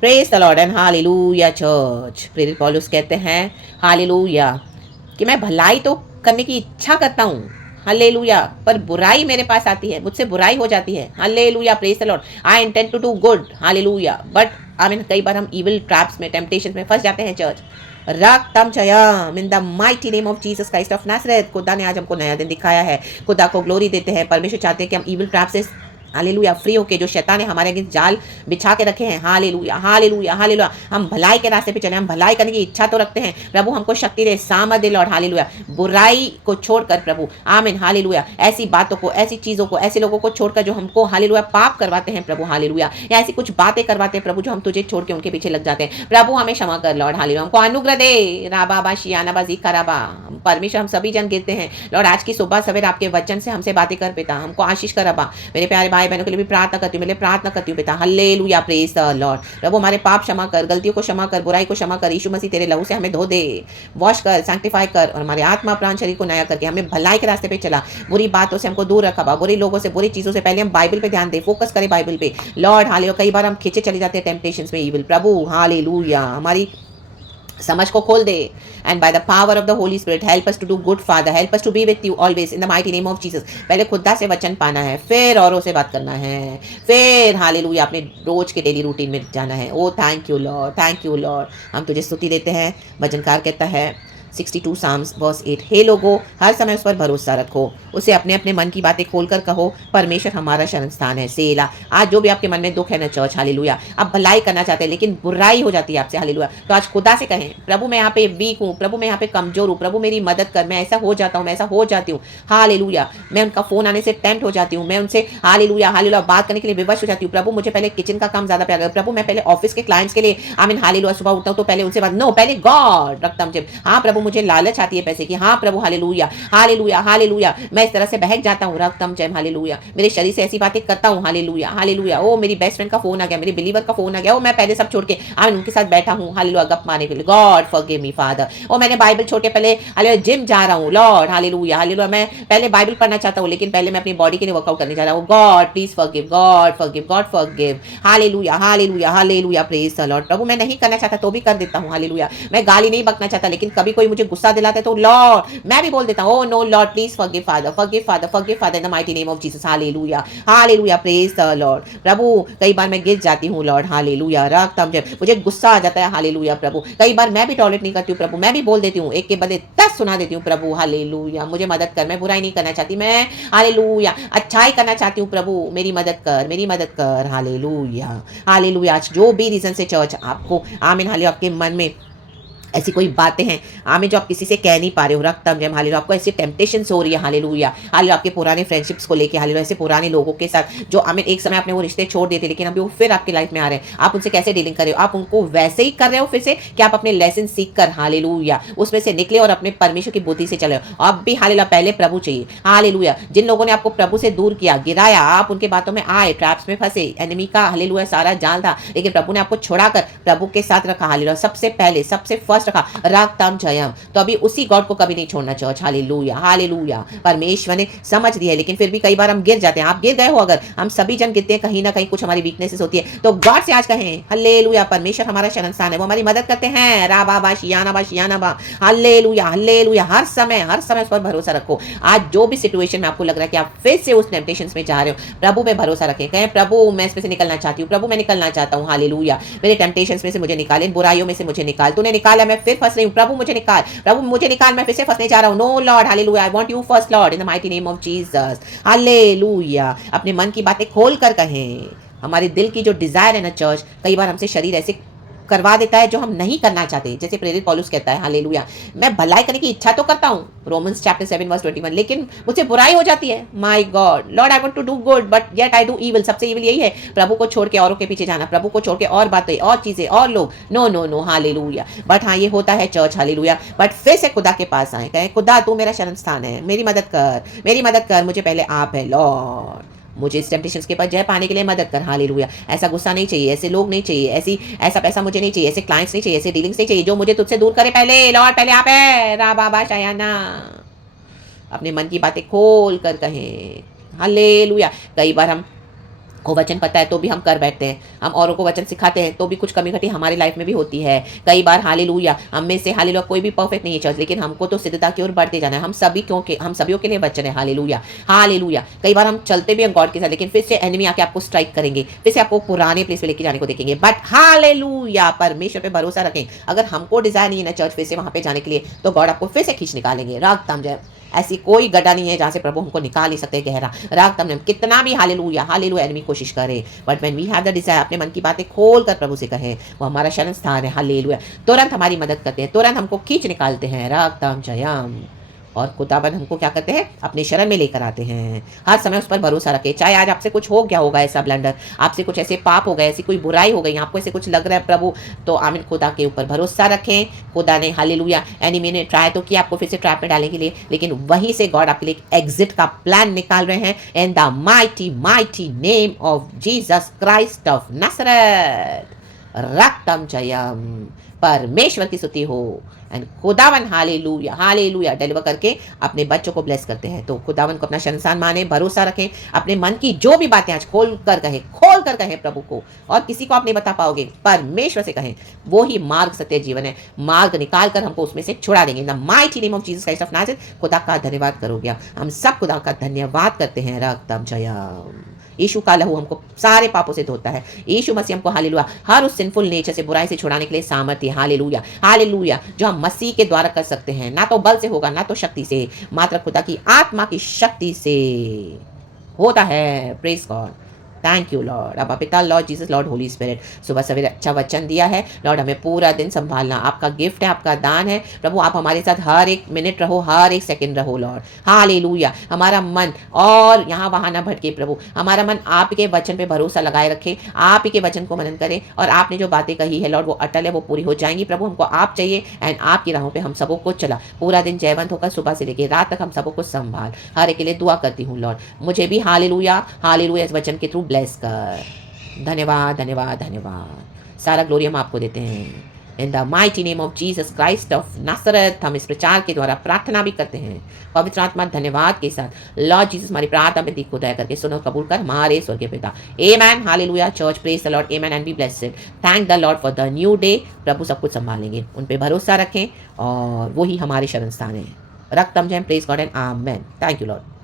Praise the Lord and hallelujah church. प्रेरित पौलुस कहते हैं हालेलुया कि मैं भलाई तो करने की इच्छा करता हूँ, हालेलुया, पर बुराई मेरे पास आती है, मुझसे बुराई हो जाती है, hallelujah, praise the Lord. I intend to do good, hallelujah, but I mean कई बार हम इविल ट्रैप्स में, टेम्पटेशन में फंस जाते हैं चर्च। रक्तम जयम in the mighty name of Jesus Christ of Nazareth. खुदा ने आज हमको नया दिन दिखाया है, खुदा को ग्लोरी देते हैं। परमेश्वर चाहते हैं कि हम इविल ट्रैप से हालेलुया फ्री होके, जो शैतान ने हमारे अगेंस्ट जाल बिछा के रखे हैं, हालेलुया हालेलुया हालेलुया, हम भलाई के रास्ते पे चले, हम भलाई करने की इच्छा तो रखते हैं। प्रभु हमको शक्ति दे, सामर्थ दे लॉर्ड, हालेलुया। बुराई को छोड़कर प्रभु, आमीन, हालेलुया, ऐसी बातों को, ऐसी चीजों को, ऐसे लोगों को छोड़कर जो हमको हालेलुया पाप करवाते हैं प्रभु, हालेलुया, या ऐसी कुछ बातें करवाते हैं प्रभु जो हम तुझे छोड़ के उनके पीछे लग जाते हैं। प्रभु हमें क्षमा कर लॉर्ड, हालेलुया, हमको अनुग्रह दे। राबा शियाना जीका राबा। परमेश्वर हम सभी जन गिरते हैं लॉर्ड, आज की सुबह सवेर आपके वचन से हमसे बातें कर पिता, हमको आशीष कर रबा। मेरे प्यारे भाई बहनों के लिए भी प्रार्थना करती हूँ, मेरे लिए प्रार्थना करती हूँ पिता, हल्लेलुया, प्रेज द लॉर्ड। प्रभु हमारे पाप क्षमा कर, गलतियों को क्षमा कर, बुराई को क्षमा कर, यीशु मसीह तेरे लहू से हमें धो दे, वॉश कर, सैंक्टिफाई कर, और हमारे आत्मा प्राण शरीर को नया करके हमें भलाई के रास्ते पे चला। बुरी बातों से हमको दूर रखा बा, बुरी लोगों से, बुरी चीजों से। पहले हम बाइबल पे ध्यान दे, फोकस करें बाइबल पे लॉर्ड, हालेलुया। कई बार हम खींचे चले जाते हैं टेम्पटेशंस में इविल, प्रभु हालेलुया हमारी समझ को खोल दे, and by the power of the holy spirit help us to do good father, help us to be with you always in the mighty name of Jesus. पहले खुदा से वचन पाना है, फिर औरों से बात करना है, फिर हालेलुया अपने रोज के डेली रूटीन में जाना है। Oh thank you lord, thank you lord, हम तुझे स्तुति देते हैं। भजनकार कहता है 62 साम्स वर्स 8, हे लोगो हर समय उस पर भरोसा रखो, उसे अपने अपने मन की बातें खोलकर कहो, परमेश्वर हमारा शरण स्थान है, सेला। आज जो भी आपके मन में दुख है ना चर्च, हालेलुया, आप भलाई करना चाहते हैं लेकिन बुराई हो जाती है आपसे, हालेलुया, तो आज खुदा से कहें, प्रभु मैं यहाँ पे वीक हूँ, प्रभु मैं यहाँ पे कमजोर हूँ, प्रभु मेरी मदद कर, मैं ऐसा हो जाता हूँ, मैं ऐसा हो जाती हूँ, हालेलुया, मैं उनका फोन आने से टेम्प्ट हो जाती हूँ, मैं उनसे हालेलुया हालेलुया बात करने के लिए विवश हो जाती हूँ। प्रभु मुझे पहले किचन का काम ज्यादा प्यारा है, प्रभु मैं पहले ऑफिस के क्लाइंट्स के लिए आमीन हालेलुया सुबह उठता हूँ तो पहले उनसे बात, नो, पहले गॉड रखता हूँ। हाँ प्रभु मुझे लालच आती है पैसे की, हाँ प्रभु हालेलुया हालेलुया हालेलुया, मैं इस तरह से बहक जाता हूँ, रक्तम जय, हालेलुया, मेरे शरीर से ऐसी बातें करता हूँ, हालेलुया हालेलुया। ओ मेरी बेस्ट फ्रेंड का फोन आ गया, मेरे बिलीवर का फोन आ गया, ओ मैं पहले सब छोड़ के आमीन उनके साथ बैठा हूँ, हालेलुया, गप मारने के लिए, गॉड फॉरगिव मी फादर। ओ मैंने बाइबल छोड़ के पहले हालेलुया जिम जा रहा हूँ, लॉर्ड हालेलुया हालेलुया, मैं पहले बाइबल पढ़ना चाहता हूँ लेकिन पहले मैं अपनी बॉडी के लिए वर्कआउट करने जा रहा हूँ, God please forgive, God forgive, God forgive, hallelujah hallelujah hallelujah, praise the lord. प्रभु मैं नहीं करना चाहता तो भी कर देता हूँ, हालेलुया, मैं गाली नहीं बकना चाहता लेकिन कभी कोई मुझे गुस्सा दिलाता है तो लॉर्ड मैं भी बोल देता हूँ, oh no lord please forgive father, forgive father, forgive father in the mighty name of Jesus, hallelujah hallelujah, praise the lord. प्रभु कई बार मैं गिर जाती हूँ लॉर्ड, हालेलुया, रक्तम जब मुझे गुस्सा आ जाता है, हालेलुया, प्रभु कई बार मैं भी टॉलरेट नहीं करती हूँ प्रभु, मैं भी बोल देती हूँ, एक के बदले 10 सुना देती हूँ प्रभु, हालेलुया, मुझे मदद कर, मैं बुराई नहीं करना चाहती, मैं हालेलुया अच्छाई करना चाहती हूँ प्रभु, मेरी मदद कर, मेरी मदद कर, हालेलुया हालेलुया। आज जो भी रीजन से चर्च आपको आमीन हालेलुया आपके मन में ऐसी कोई बातें हैं आमीन जो आप किसी से कह नहीं पा रहे हो, रक्तम जय, हालेलुया, आपको ऐसी टेम्पटेशंस हो रही है, हालेलुया हालेलुया, आपके पुराने फ्रेंडशिप्स को लेके, हालेलुया, ऐसे पुराने लोगों के साथ जो आमीन एक समय आपने वो रिश्ते छोड़ दिए थे लेकिन अभी वो फिर आपकी लाइफ में आ रहे हैं, आप उनसे कैसे डीलिंग कर रहे हो, आप उनको वैसे ही कर रहे हो फिर से कि आप अपने लेसन सीख कर हालेलुया उसमें से निकले और अपने परमेश्वर की बुद्धि से चले हो। अब भी हालेलुया पहले प्रभु चाहिए, हालेलुया, जिन लोगों ने आपको प्रभु से दूर किया, गिराया, आप उनके बातों में आए, ट्रैप्स में फंसे, एनिमी का हालेलुया सारा जाल था लेकिन प्रभु ने आपको छुड़ाकर प्रभु के साथ रखा, हालेलुया, सबसे पहले सबसे फर्स्ट रखा, रक्तम जयम, तो अभी उसी गॉड को कभी नहीं छोड़ना चर्च, हालेलुया हालेलुया। परमेश्वर ने समझ दिया है लेकिन फिर भी कई बार हम गिर जाते हैं, आप गिर गए हो, अगर हम सभी जन गिरते हैं कहीं ना कहीं, कुछ हमारी वीकनेसेस होती है तो गॉड से आज कहें हालेलुया, परमेश्वर हमारा शरण स्थान है, वो हमारी मदद करते हैं, राबा शियाना बा, हालेलुया हालेलुया, हर समय उस पर भरोसा रखो। आज जो भी सिचुएशन में आपको लग रहा है कि आप फिर से उस टेम्पटेशंस में जा रहे हो, प्रभु पे भरोसा रखें, कहें प्रभु मैं इसमें से निकलना चाहती हूँ, प्रभु मैं निकलना चाहता हूँ, हालेलुया, मेरे टेम्पटेशंस में से मुझे निकाले, बुराइयों में से मुझे निकाल, तूने निकाला मैं फिर फंस रही हूँ, प्रभु मुझे निकाल, प्रभु मुझे निकाल, मैं फिर से फंसने जा रहा हूँ, no Lord hallelujah, I want you first Lord in the mighty name of Jesus, hallelujah. अपने मन की बातें खोल कर कहें, हमारे दिल की जो डिजायर है ना चर्च, कई बार हमसे शरीर ऐसे करवा देता है जो हम नहीं करना चाहते, जैसे प्रेरित पौलुस कहता है, हालेलुया, मैं भलाई करने की इच्छा तो करता हूँ, रोमन्स चैप्टर 7 वर्स 21, लेकिन मुझसे बुराई हो जाती है, my God Lord I want to do good but yet I do evil. सबसे इविल यही है, प्रभु को छोड़ के औरों के पीछे जाना, प्रभु को छोड़ के और बातें और चीजें और लोग, no no no, hallelujah. But हाँ ये होता है चर्च, हालेलुया, बट फिर से खुदा के पास आए, कहें खुदा तू मेरा शरण स्थान है, मेरी मदद कर, मेरी मदद कर, मुझे पहले आप है लॉर्ड, मुझे इस टेम्पटेशंस के पास जय पाने के लिए मदद कर, हालेलुया। ऐसा गुस्सा नहीं चाहिए, ऐसे लोग नहीं चाहिए, ऐसा पैसा मुझे नहीं चाहिए, ऐसे क्लाइंट्स नहीं चाहिए, ऐसे डीलिंग्स नहीं चाहिए जो मुझे तुझसे दूर करे, पहले लॉर्ड पहले आप है, रा बाबा शायाना। अपने मन की बातें खोल कर कहें, हालेलुया। कई बार हम को वचन पता है तो भी हम कर बैठते हैं, हम औरों को वचन सिखाते हैं तो भी कुछ कमी घटी हमारी लाइफ में भी होती है कई बार। हालेलुया, हम में से हालेलुया कोई भी परफेक्ट नहीं है चर्च, लेकिन हमको तो सिद्धता की ओर बढ़ते जाना है। हम सभी क्योंकि हम सभी के लिए वचन है। Hallelujah, hallelujah. कई बार हम चलते भी हैं गॉड के साथ, लेकिन फिर से एनिमी आके आपको स्ट्राइक करेंगे, फिर से आपको पुराने प्लेस पे लेके जाने को देखेंगे। बट हालेलुया, परमेश्वर पे भरोसा रखें। अगर हमको डिजायर नहीं है ना चर्च फिर से वहां पे जाने के लिए, तो गॉड आपको फिर से खींच निकालेंगे। राग ताम जय, ऐसी कोई गड्ढा नहीं है जहां से प्रभु हमको निकाल नहीं सकते गहरा। राग तमने कितना भी हालेलुया हालेलुया एनिमी कोशिश करे, but when we have the desire, अपने मन की बातें खोल कर प्रभु से कहें, वो हमारा शरण स्थान है। हालेलुया, तुरंत हमारी मदद करते हैं, तुरंत हमको खींच निकालते हैं। राग तम जयम, और खुदाबंद हमको क्या करते हैं, अपने शरण में लेकर आते हैं। हर समय उस पर भरोसा रखें। चाहे आज आपसे कुछ हो गया होगा ऐसा ब्लंडर, आपसे कुछ ऐसे पाप हो गए, ऐसी कोई बुराई हो गई, आपको ऐसे कुछ लग रहा है प्रभु, तो आमीन, खुदा के ऊपर भरोसा रखें। खुदा ने हालेलुया, एनिमी ने ट्राई तो किया आपको फिर से ट्रैप में डालने के लिए, लेकिन वहीं से गॉड आपके लिए एक एग्जिट का प्लान निकाल रहे हैं। In the mighty mighty name of Jesus Christ of Nazareth, रक्तम जयम। परमेश्वर की स्तुति हो। एंड खुदावन हालेलुया हालेलुया डिलीवर करके अपने बच्चों को ब्लेस करते हैं। तो खुदावन को अपना शरणस्थान माने, भरोसा रखें, अपने मन की जो भी बातें आज खोल कर कहें प्रभु को, और किसी को आप नहीं बता पाओगे, परमेश्वर से कहें। वो ही मार्ग सत्य जीवन है, मार्ग निकाल कर हमको उसमें से छुड़ा देंगे। The mighty name of Jesus Christ of Nazareth, खुदा का धन्यवाद करोगे। हम सब खुदा का धन्यवाद करते हैं। रक्तम जयम, यीशु का लहू हमको सारे पापों से धोता है। यीशु मसीह हमको हालेलुया हर उस सिंफुल नेचर से, बुराई से छुड़ाने के लिए सामर्थ्य। हालेलुया हालेलुया, जो हम मसीह के द्वारा कर सकते हैं, ना तो बल से होगा ना तो शक्ति से, मात्र खुदा की आत्मा की शक्ति से होता है। Praise God, thank you Lord. अब पिता, Lord Jesus, Lord Holi spirit, सुबह सवेरे अच्छा वचन दिया है लॉर्ड, हमें पूरा दिन संभालना आपका गिफ्ट है, आपका दान है प्रभु। आप हमारे साथ हर एक मिनट रहो, हर एक सेकंड रहो लॉर्ड। हालेलुया, हमारा मन और यहाँ वहाँ ना भटके प्रभु, हमारा मन आपके वचन पे भरोसा लगाए रखे, आप ही के वचन को मनन करें, और आपने जो बातें कही है लॉर्ड वो अटल है, वो पूरी हो जाएंगी प्रभु। हमको आप चाहिए, एंड आपकी राहों पे हम सबों को चला, पूरा दिन जयवंत होकर सुबह से लेकर रात तक हम सबों को संभाल। हर एक के लिए दुआ करती हूँ लॉर्ड, मुझे भी हालेलुया हालेलुया इस वचन के थ्रू ब्लेस कर। धन्यवाद धन्यवाद धन्यवाद, सारा ग्लोरी हम आपको देते हैं। In the mighty name of Jesus Christ of Nazareth हम इस प्रचार के द्वारा प्रार्थना भी करते हैं। पवित्र आत्मा धन्यवाद के साथ लॉर्ड जीसस हमारी प्रार्थना में दिख दया करके सुनो, कबूल कर हमारे स्वर्गीय पिता। Amen hallelujah. Church praise the lord, amen and be blessed. Thank the lord for the new day. प्रभु सब कुछ संभालेंगे, उन पे भरोसा रखें, और वही हमारे शरण स्थान है। रक्तम जय, praise God and amen. Thank you Lord.